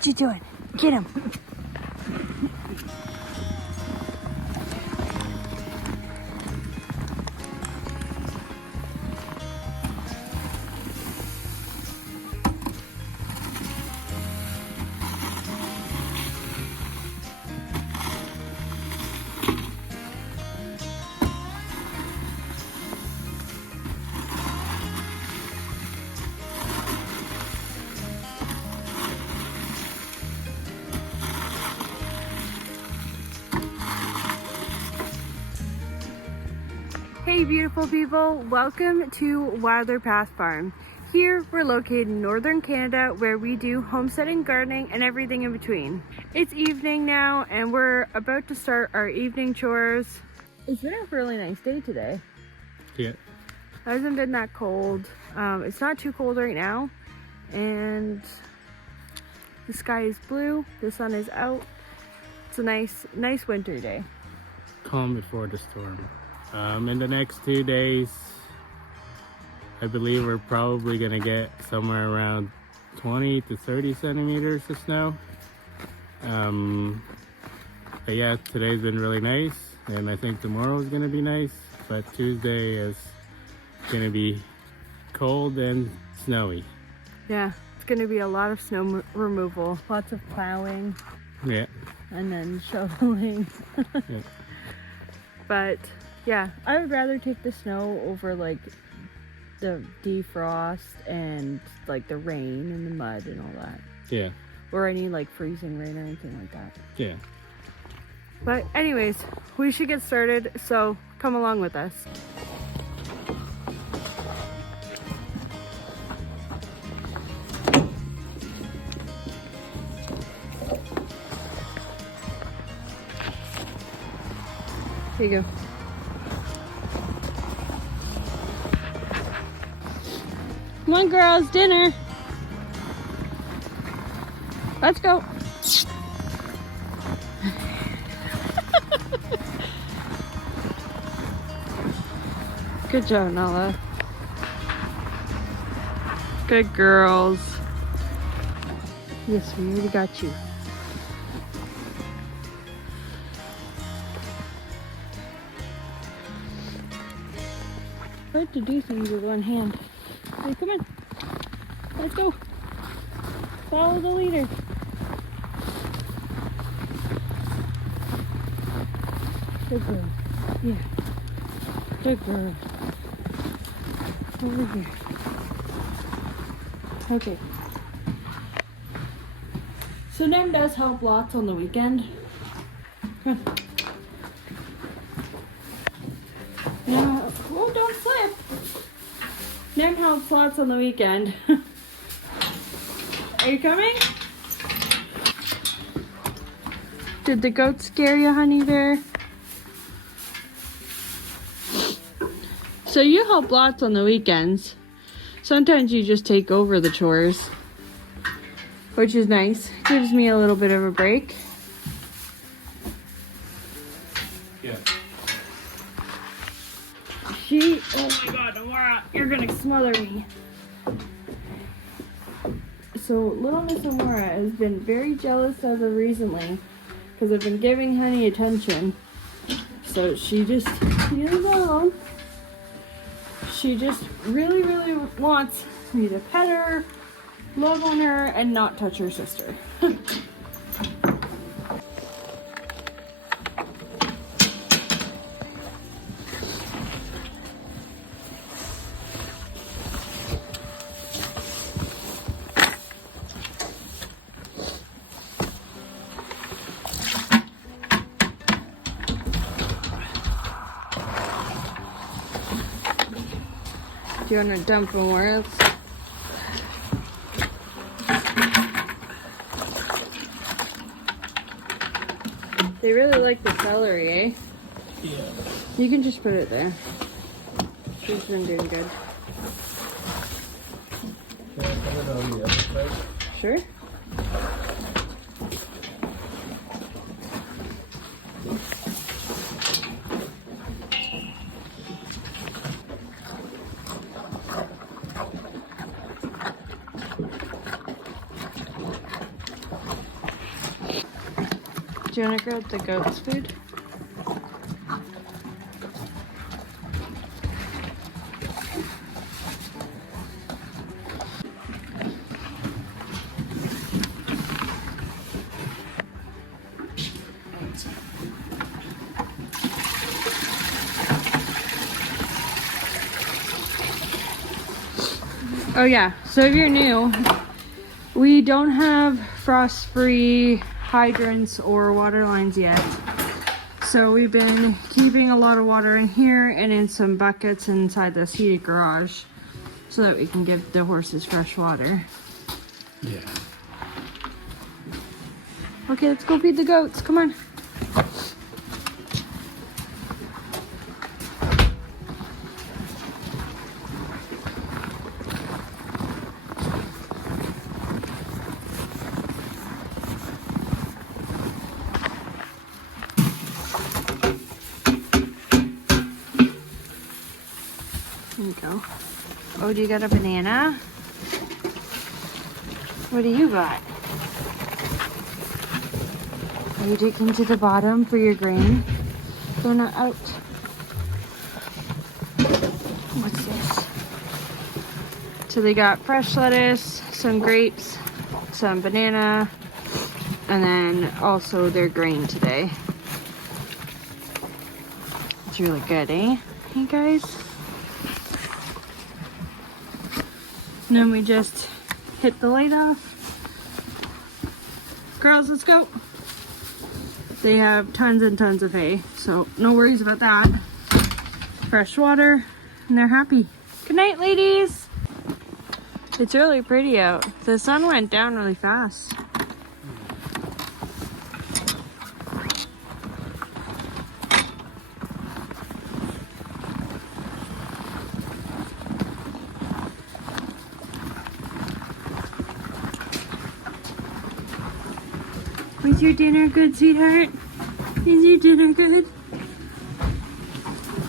What you doing? Get him. Hey beautiful people, welcome to Wilder Path Farm. Here we're located in northern Canada where we do homesteading, gardening, and everything in between. It's evening now and we're about to start our evening chores. It's been a really nice day today. Yeah. It hasn't been that cold. It's not too cold right now and the sky is blue, the sun is out. It's a nice winter day. Calm before the storm. In the next 2 days, I believe we're probably gonna get somewhere around 20 to 30 centimeters of snow. But yeah, today's been really nice, and I think tomorrow's gonna be nice, but Tuesday is gonna be cold and snowy. Yeah, it's gonna be a lot of snow removal, lots of plowing. Yeah. And then shoveling. Yeah. But yeah, I would rather take the snow over like the defrost and like the rain and the mud and all that. Yeah. Or any like freezing rain or anything like that. Yeah. But anyways, we should get started, so come along with us. Here you go. Come on, girls, dinner. Let's go. Good job, Nala. Good girls. Yes, we already got you. Hard to do things with one hand. Hey, come on. Let's go. Follow the leader. Good girl. Yeah. Good girl. Over here. Okay. So Nem does help lots on the weekend. Come on. No. Oh, don't slip. Nem helps lots on the weekend. Are you coming? Did the goat scare you, honey bear? So you help lots on the weekends. Sometimes you just take over the chores, which is nice. Gives me a little bit of a break. Yeah. Oh my god, Amora, you're gonna smother me. So little Miss Amora has been very jealous as of recently because I've been giving Honey attention. So she just, she just really wants me to pet her, love on her, and not touch her sister. Do you want to dump more? They really like the celery, eh? Yeah. You can just put it there. She's been doing good. Can I put it on the other side? Sure. Do you want to grab the goat's food? Oh yeah, so if you're new, we don't have frost-free hydrants or water lines yet. So we've been keeping a lot of water in here and in some buckets inside this heated garage so that we can give the horses fresh water. Yeah. Okay, let's go feed the goats. Come on. There you go. Oh, do you got a banana? What do you got? Are you digging to the bottom for your grain? They're not out. What's this? So they got fresh lettuce, some grapes, some banana, and then also their grain today. It's really good, eh? Hey guys? And then we just hit the light off. Girls, let's go. They have tons and tons of hay, so no worries about that. Fresh water, and they're happy. Good night, ladies. It's really pretty out. The sun went down really fast. Was your dinner good, sweetheart? Is your dinner good?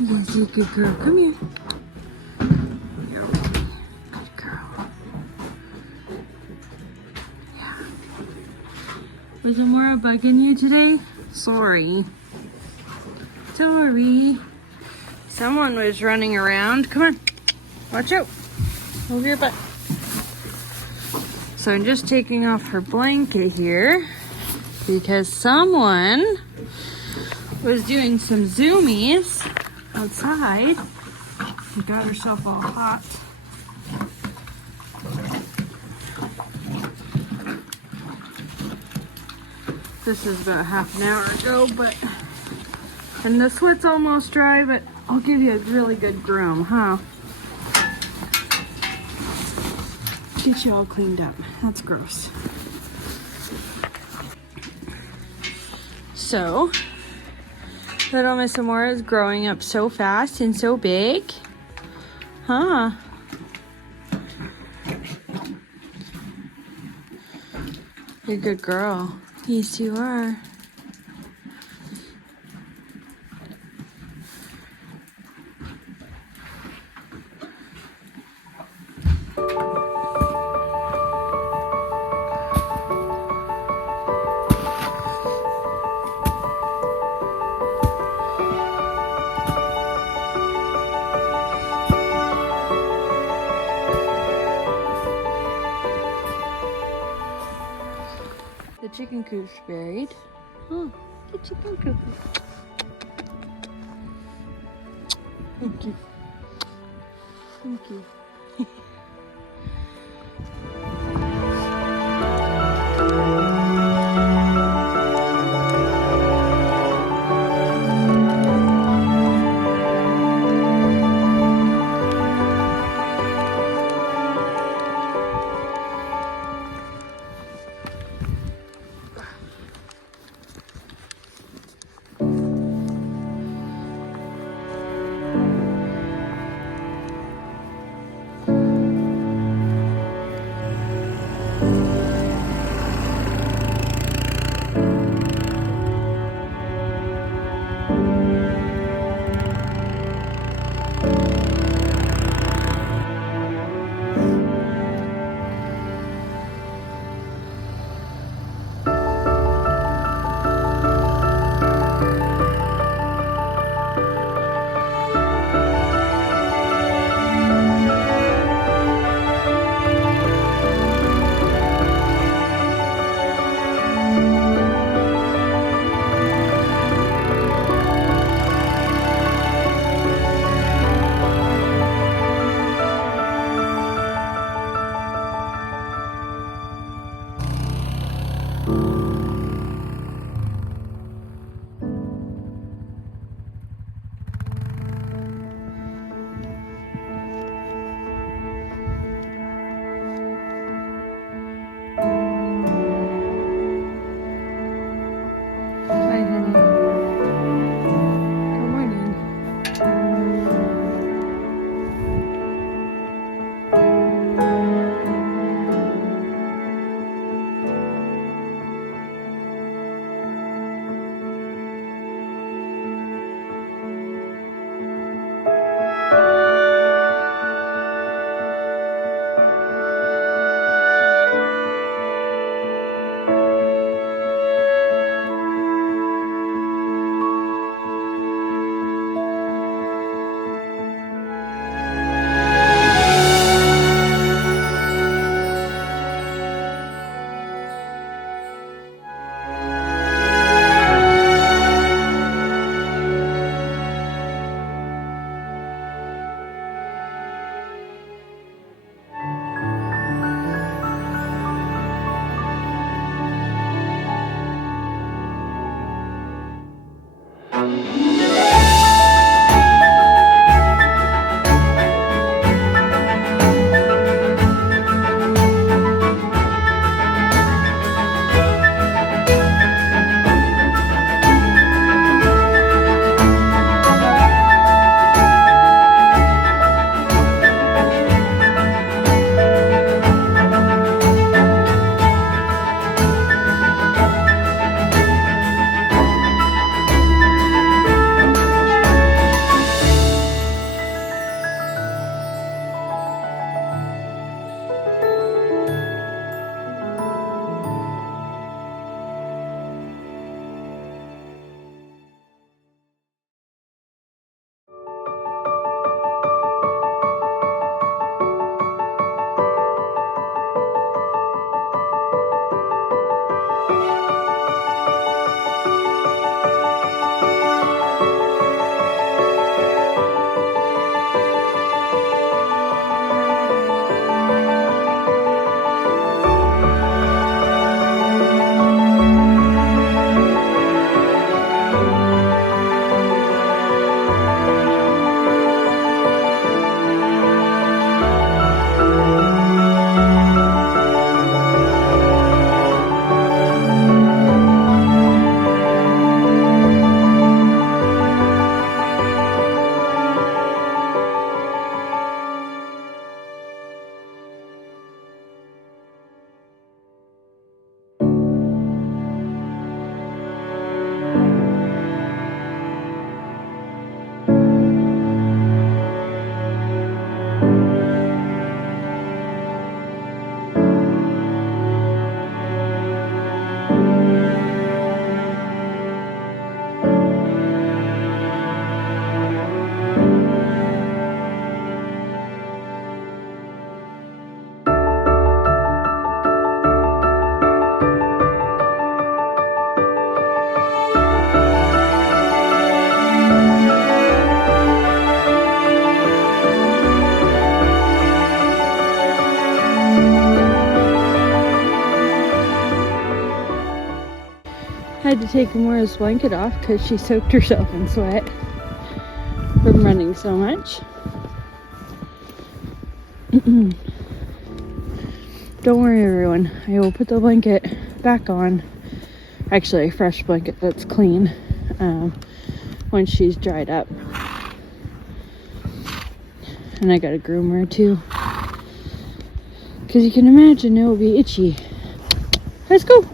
Yes, you're a good girl. Come here. You're a good girl. Yeah. Was Amora bugging you today? Sorry. Sorry. Someone was running around. Come on. Watch out. Move your butt. So I'm just taking off her blanket here because someone was doing some zoomies outside and got herself all hot. This is about half an hour ago, and the sweat's almost dry, but I'll give you a really good groom, huh? Get you all cleaned up. That's gross. So, little Miss Amora is growing up so fast and so big. Huh? You're a good girl. Yes, you are. The chicken coop's buried. Oh, the chicken coop. Thank you. Thank you. Hi, honey. Good morning. Had to take Amora's blanket off because she soaked herself in sweat from running so much. Don't worry, everyone. I will put the blanket back on. Actually, a fresh blanket that's clean when she's dried up. And I got to groom her too. Because you can imagine it will be itchy. Let's go.